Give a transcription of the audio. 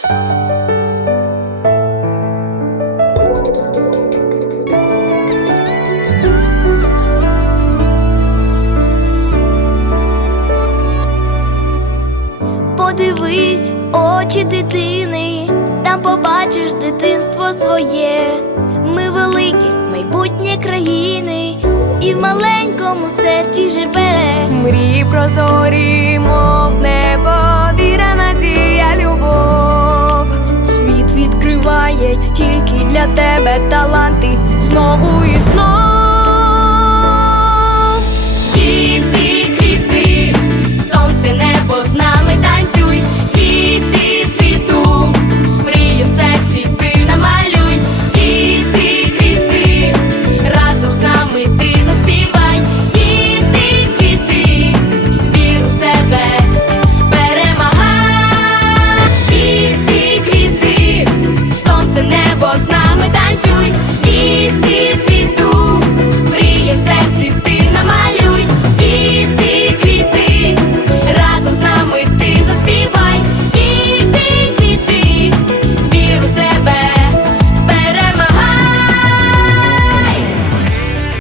Подивись очі дитини, там побачиш дитинство своє. Ми великі, майбутнє країни, і в маленькому серці живе. Тільки для тебе таланти